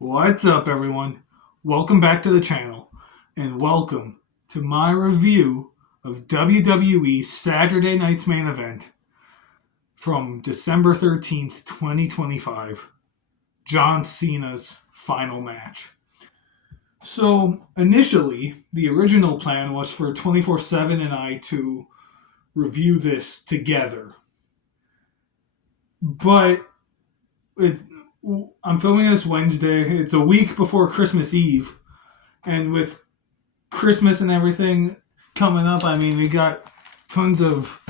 What's up, everyone? Welcome back to the channel, and welcome to my review of WWE Saturday Night's Main Event from December 13th, 2025, John Cena's final match. So, initially, the original plan was for 24/7 and I to review this together. But it, I'm filming this Wednesday. It's a week before Christmas Eve. And with Christmas and everything coming up, I mean, we got tons of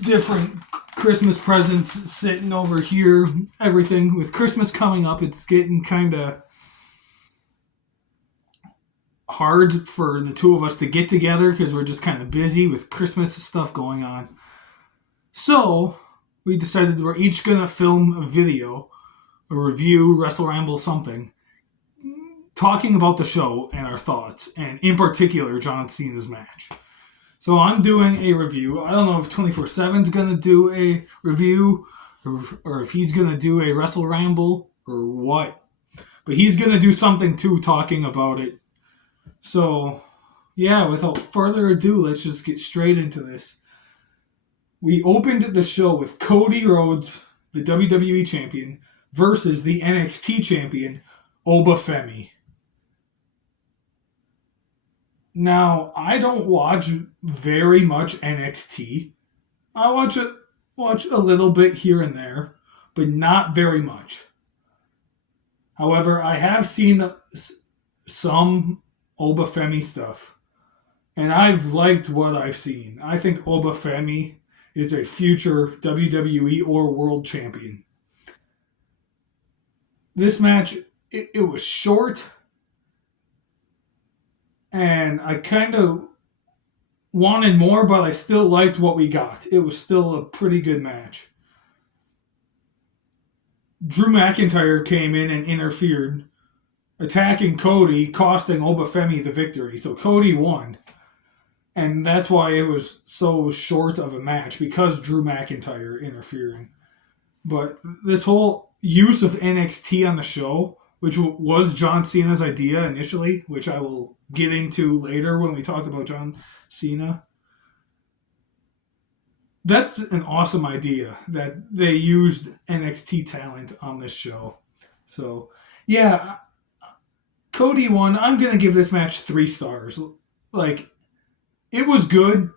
different Christmas presents sitting over here. Everything with Christmas coming up, it's getting kind of hard for the two of us to get together because we're just kind of busy with Christmas stuff going on. So we decided we're each gonna film a video, a review, Wrestle Ramble, something, talking about the show and our thoughts, and in particular, John Cena's match. So I'm doing a review. I don't know if 24/7 is going to do a review or if he's going to do a Wrestle Ramble or what. But he's going to do something too, talking about it. So, yeah, without further ado, let's just get straight into this. We opened the show with Cody Rhodes, the WWE Champion, versus the NXT Champion, Obafemi. Now, I don't watch very much NXT. I watch a little bit here and there, but not very much. However, I have seen some Obafemi stuff, and I've liked what I've seen. I think Obafemi is a future WWE or World Champion. This match, it was short, and I kind of wanted more, but I still liked what we got. It was still a pretty good match. Drew McIntyre came in and interfered, attacking Cody, costing Obafemi the victory. So Cody won. And that's why it was so short of a match, because Drew McIntyre interfering. But this whole use of NXT on the show, which was John Cena's idea initially, which I will get into later when we talk about John Cena. That's an awesome idea that they used NXT talent on this show. So, yeah, Cody won. I'm going to give this match 3 stars. Like, it was good,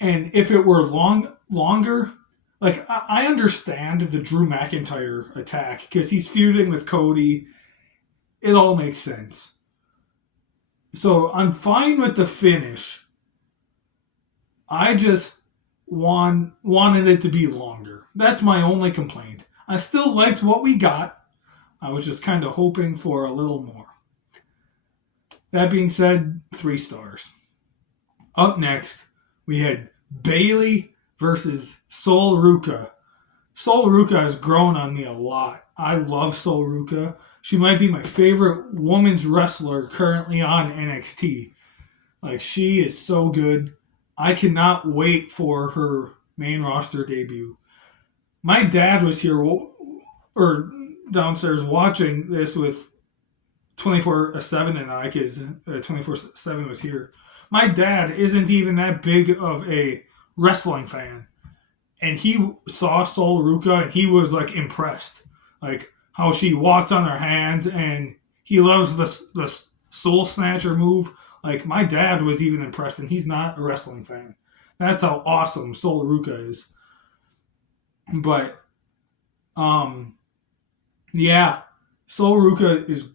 and if it were longer, like, I understand the Drew McIntyre attack because he's feuding with Cody. It all makes sense. So I'm fine with the finish. I just wanted it to be longer. That's my only complaint. I still liked what we got. I was just kind of hoping for a little more. That being said, 3 stars. Up next, we had Bayley versus Sol Ruca. Sol Ruca has grown on me a lot. I love Sol Ruca. She might be my favorite women's wrestler currently on NXT. Like, she is so good. I cannot wait for her main roster debut. My dad was here or downstairs watching this with 24/7 and I, because 24/7 was here. My dad isn't even that big of a wrestling fan. And he saw Sol Ruca and he was like impressed. Like, how she walks on her hands, and he loves the soul snatcher move. Like, my dad was even impressed, and he's not a wrestling fan. That's how awesome Sol Ruca is. But, yeah, Sol Ruca is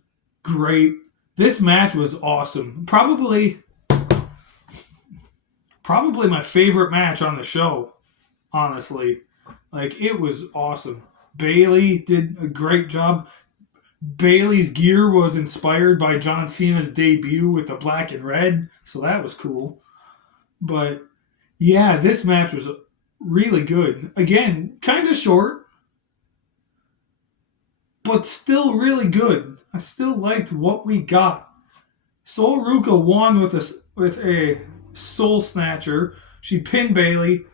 great. This match was awesome. Probably my favorite match on the show, honestly. Like, it was awesome. Bayley did a great job. Bayley's gear was inspired by John Cena's debut with the black and red, so that was cool. But yeah, this match was really good. Again, kind of short, but still really good. I still liked what we got. Sol Ruca won with a soul snatcher. She pinned Bayley.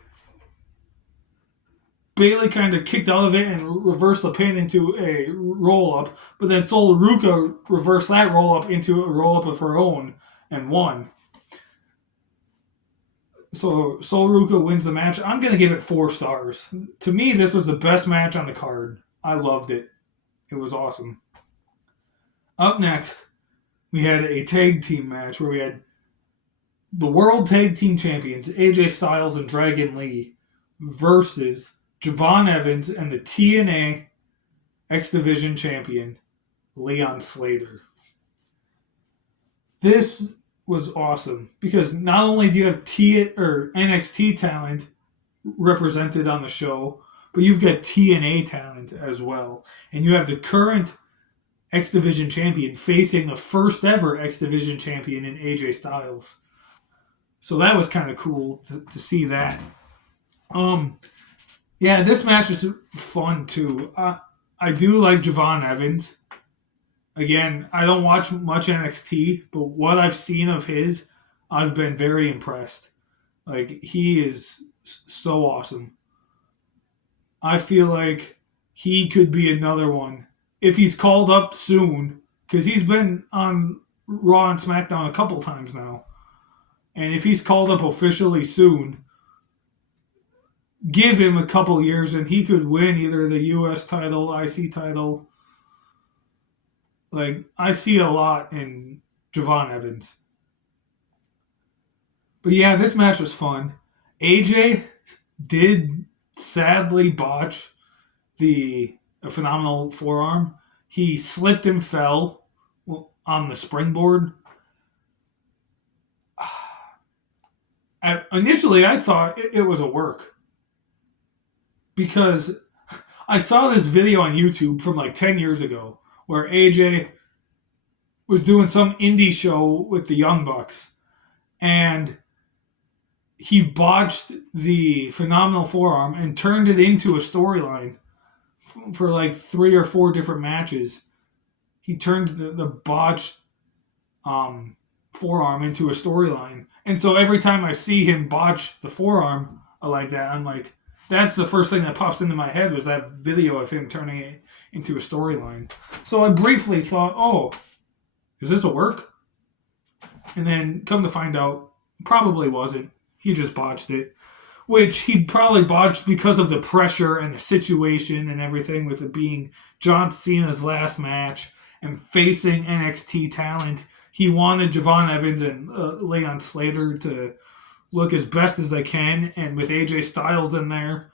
Bailey kind of kicked out of it and reversed the pin into a roll up, but then Sol Ruca reversed that roll up into a roll up of her own and won. So Sol Ruca wins the match. I'm going to give it 4 stars. To me, this was the best match on the card. I loved it. It was awesome. Up next, we had a tag team match where we had the World Tag Team Champions, AJ Styles and Dragon Lee, versus Javon Evans and the TNA X Division Champion, Leon Slater. This was awesome because not only do you have NXT talent represented on the show, but you've got TNA talent as well. And you have the current X Division champion facing the first ever X Division champion in AJ Styles. So that was kind of cool to see that. Yeah, this match is fun too. I do like Javon Evans. Again, I don't watch much NXT, but what I've seen of his, I've been very impressed. Like, he is so awesome. I feel like he could be another one. If he's called up soon, because he's been on Raw and SmackDown a couple times now. And if he's called up officially soon, give him a couple years and he could win either the US title, IC title. Like, I see a lot in Javon Evans. But yeah, this match was fun. AJ did sadly botch the phenomenal forearm. He slipped and fell on the springboard. Initially, I thought it was a work. Because I saw this video on YouTube from like 10 years ago where AJ was doing some indie show with the Young Bucks. And he botched the phenomenal forearm and turned it into a storyline for like 3 or 4 different matches. He turned the botched forearm into a storyline. And so every time I see him botch the forearm like that, I'm like, that's the first thing that pops into my head was that video of him turning it into a storyline. So I briefly thought, oh, is this a work? And then come to find out, probably wasn't. He just botched it. Which he probably botched because of the pressure and the situation and everything with it being John Cena's last match and facing NXT talent. He wanted Javon Evans and Leon Slater to look as best as they can. And with AJ Styles in there,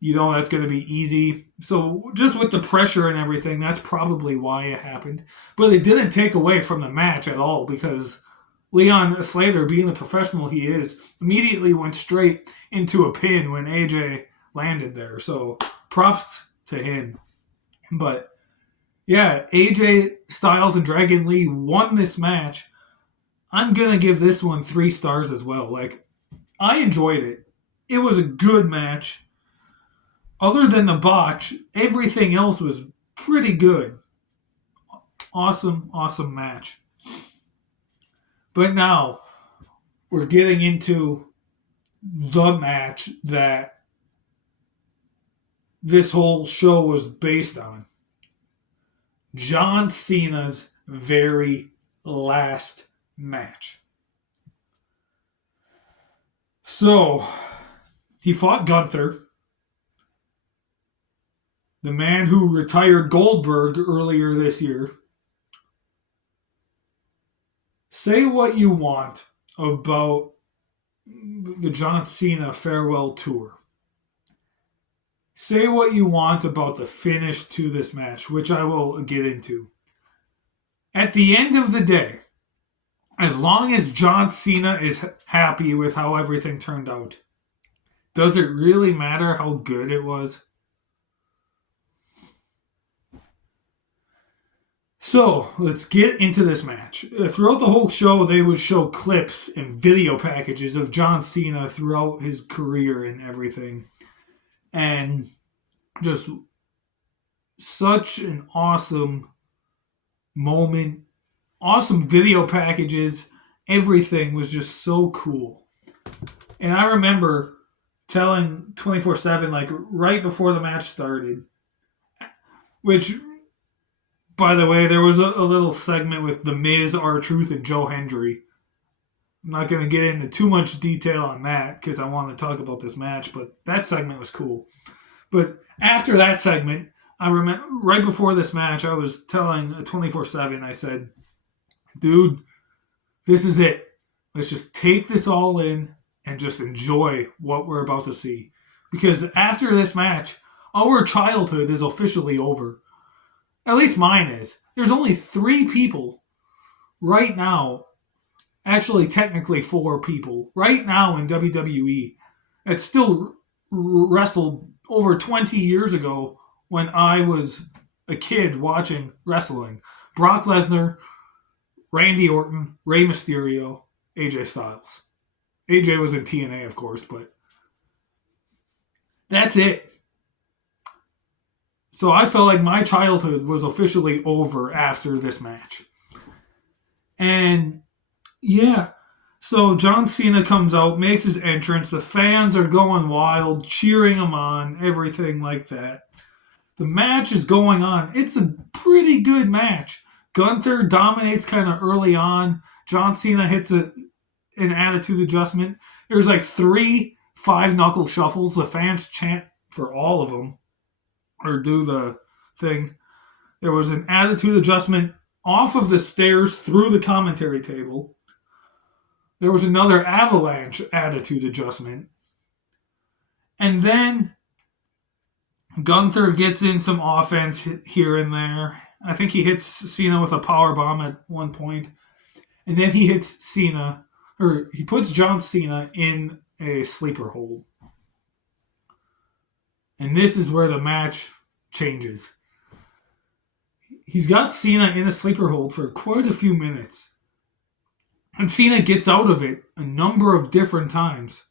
you know that's going to be easy. So just with the pressure and everything, that's probably why it happened. But it didn't take away from the match at all because Leon Slater, being the professional he is, immediately went straight into a pin when AJ landed there. So props to him. But yeah, AJ Styles and Dragon Lee won this match. I'm going to give this one 3 stars as well. Like, I enjoyed it. It was a good match. Other than the botch, everything else was pretty good. Awesome, awesome match. But now, we're getting into the match that this whole show was based on. John Cena's very last match. So, he fought Gunther, the man who retired Goldberg earlier this year. Say what you want about the John Cena farewell tour. Say what you want about the finish to this match, which I will get into. At the end of the day, as long as John Cena is happy with how everything turned out, does it really matter how good it was? So, let's get into this match. Throughout the whole show, they would show clips and video packages of John Cena throughout his career and everything. And just such an awesome moment. Awesome video packages. Everything was just so cool. And I remember telling 24/7 like right before the match started, which, by the way, there was a little segment with The Miz, R-Truth, and Joe Hendry. I'm not going to get into too much detail on that because I want to talk about this match, but that segment was cool. But after that segment, I remember right before this match, I was telling 24/7, I said, dude, this is it. Let's just take this all in and just enjoy what we're about to see. Because after this match, our childhood is officially over. At least mine is. There's only 3 people right now, actually technically 4 people, right now in WWE that still wrestled over 20 years ago when I was a kid watching wrestling. Brock Lesnar, Randy Orton, Rey Mysterio, AJ Styles. AJ was in TNA, of course, but that's it. So I felt like my childhood was officially over after this match. And yeah, so John Cena comes out, makes his entrance. The fans are going wild, cheering him on, everything like that. The match is going on. It's a pretty good match. Gunther dominates kind of early on. John Cena hits an attitude adjustment. There's like 3 5-knuckle shuffles. The fans chant for all of them or do the thing. There was an attitude adjustment off of the stairs through the commentary table. There was another avalanche attitude adjustment. And then Gunther gets in some offense here and there. I think he hits Cena with a power bomb at one point. And then he hits Cena, or he puts John Cena in a sleeper hold. And this is where the match changes. He's got Cena in a sleeper hold for quite a few minutes. And Cena gets out of it a number of different times.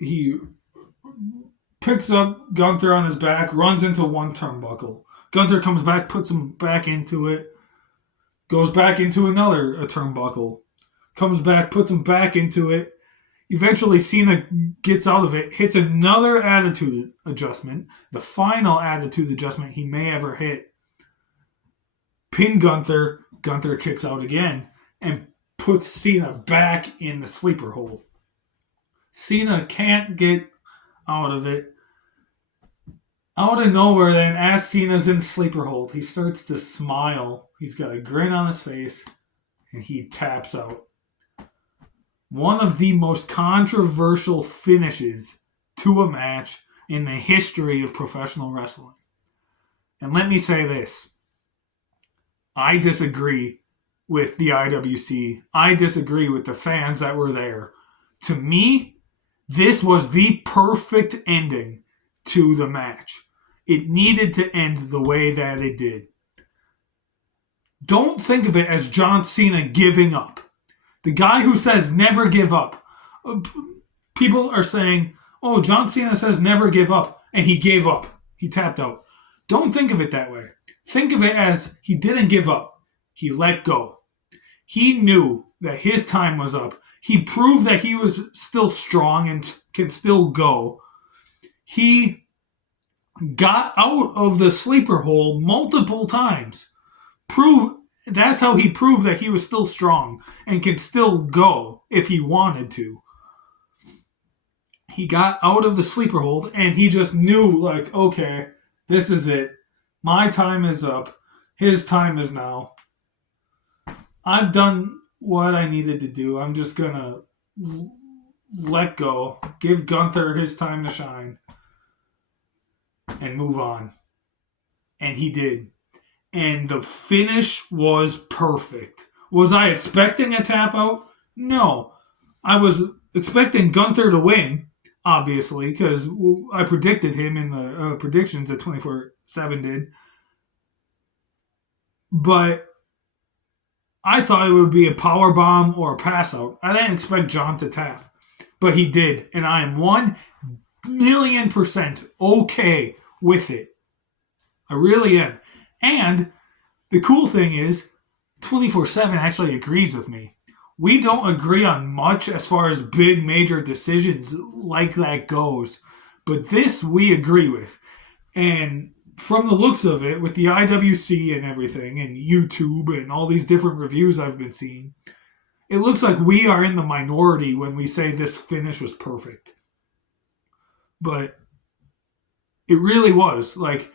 He picks up Gunther on his back, runs into one turnbuckle. Gunther comes back, puts him back into it, goes back into another turnbuckle, comes back, puts him back into it. Eventually, Cena gets out of it, hits another attitude adjustment, the final attitude adjustment he may ever hit. Pin Gunther, Gunther kicks out again, and puts Cena back in the sleeper hold. Cena can't get out of it. Out of nowhere, then, as Cena's in sleeper hold, he starts to smile. He's got a grin on his face, and he taps out. One of the most controversial finishes to a match in the history of professional wrestling. And let me say this. I disagree with the IWC. I disagree with the fans that were there. To me, this was the perfect ending to the match. It needed to end the way that it did. Don't think of it as John Cena giving up. The guy who says never give up. People are saying, oh, John Cena says never give up, and he gave up. He tapped out. Don't think of it that way. Think of it as he didn't give up. He let go. He knew that his time was up. He proved that he was still strong and can still go. He got out of the sleeper hold multiple times. That's how he proved that he was still strong and can still go if he wanted to. He got out of the sleeper hold and he just knew, like, okay, this is it. My time is up. His time is now. I've done what I needed to do. I'm just going to let go, give Gunther his time to shine, and move on. And he did. And the finish was perfect. Was I expecting a tap out? No. I was expecting Gunther to win, obviously, because I predicted him in the predictions that 24/7 did. But I thought it would be a power bomb or a pass out. I didn't expect John to tap. But he did. And I am 1,000,000% okay with it. I really am. And the cool thing is, 24/7 actually agrees with me. we don't agree on much as far as big major decisions like that goes. But this we agree with. And from the looks of it, with the IWC and everything, and YouTube and all these different reviews I've been seeing, it looks like we are in the minority when we say this finish was perfect. But it really was. Like,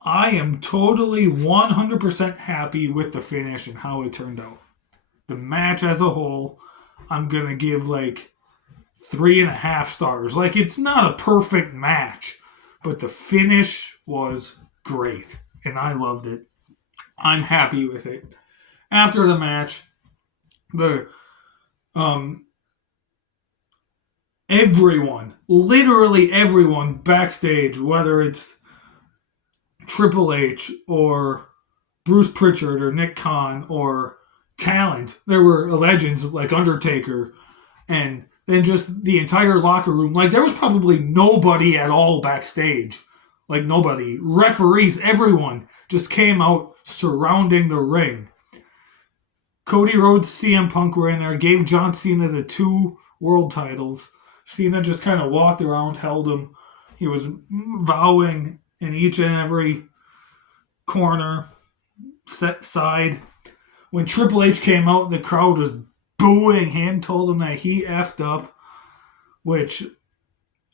I am totally 100% happy with the finish and how it turned out. The match as a whole, I'm going to give like 3.5 stars. Like, it's not a perfect match, but the finish was great, and I loved it. I'm happy with it. After the match, the everyone, literally everyone backstage, whether it's Triple H or Bruce Pritchard or Nick Khan or talent, there were legends like Undertaker, and then just the entire locker room. Like, there was probably nobody at all backstage. Like, nobody. Referees, everyone just came out surrounding the ring. Cody Rhodes, CM Punk were in there, gave John Cena the 2 world titles. Cena just kind of walked around, held him. He was vowing in each and every corner, set side. When Triple H came out, the crowd was booing him, told him that he effed up, which,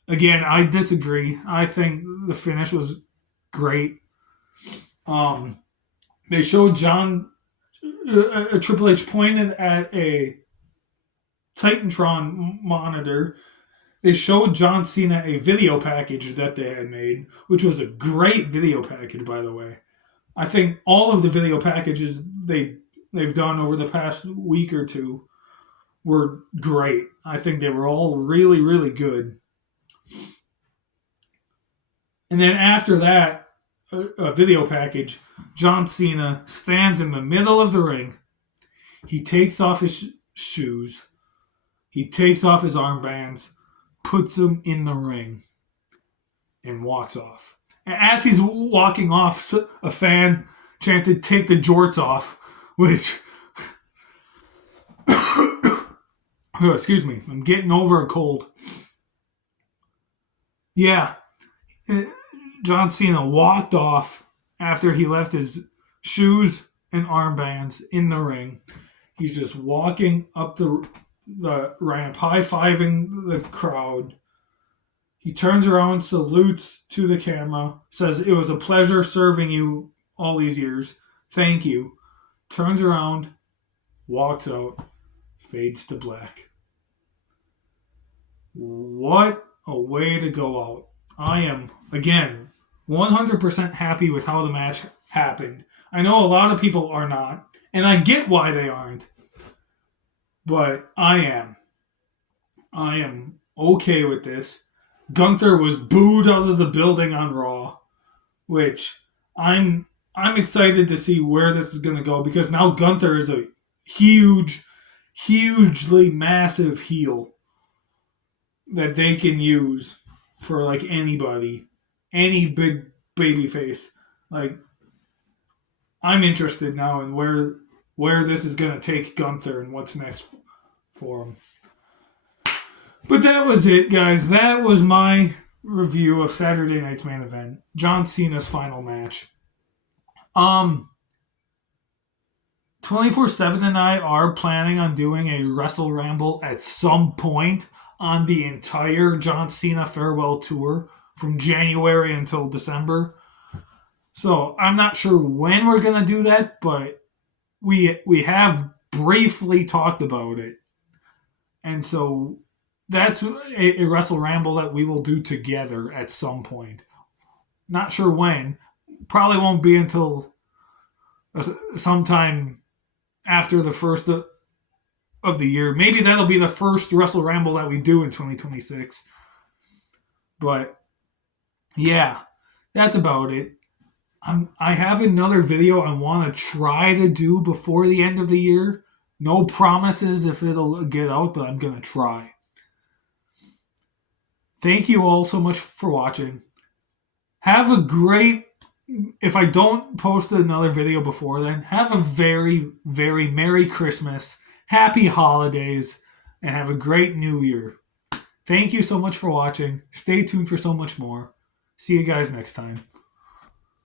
again, I disagree. I think the finish was great. They showed Triple H pointed at a Titantron monitor. They showed John Cena a video package that they had made, which was a great video package, by the way. I think all of the video packages they've done over the past week or two were great. I think they were all really, really good. And then after that, a video package, John Cena stands in the middle of the ring. He takes off his shoes. He takes off his armbands, puts them in the ring, and walks off. And as he's walking off, a fan chanted, "Take the jorts off," which... Oh, excuse me, I'm getting over a cold. Yeah, John Cena walked off after he left his shoes and armbands in the ring. He's just walking up the ramp, high-fiving the crowd. He turns around, salutes to the camera, says, "It was a pleasure serving you all these years. Thank you." Turns around, walks out, fades to black. What a way to go out. I am, again, 100% happy with how the match happened. I know a lot of people are not, and I get why they aren't, but I am. I am okay with this. Gunther was booed out of the building on Raw, which I'm excited to see where this is going to go, because now Gunther is a hugely massive heel that they can use for like anybody, any big baby face. Like, I'm interested now in where this is going to take Gunther and what's next for him. But that was it, guys. That was my review of Saturday night's main event, John Cena's final match. 24/7 and I are planning on doing a Wrestle Ramble at some point on the entire John Cena farewell tour from January until December. So I'm not sure when we're going to do that, but we have briefly talked about it. And so that's a Wrestle Ramble that we will do together at some point. Not sure when. Probably won't be until sometime after the first of the year. Maybe that'll be the first Wrestle Ramble that we do in 2026. But yeah, that's about it. I have another video I want to try to do before the end of the year. No promises if it'll get out, but I'm going to try. Thank you all so much for watching. Have a great... If I don't post another video before then, have a very, very Merry Christmas happy holidays, and have a great new year. Thank you so much for watching. Stay tuned for so much more. See you guys next time.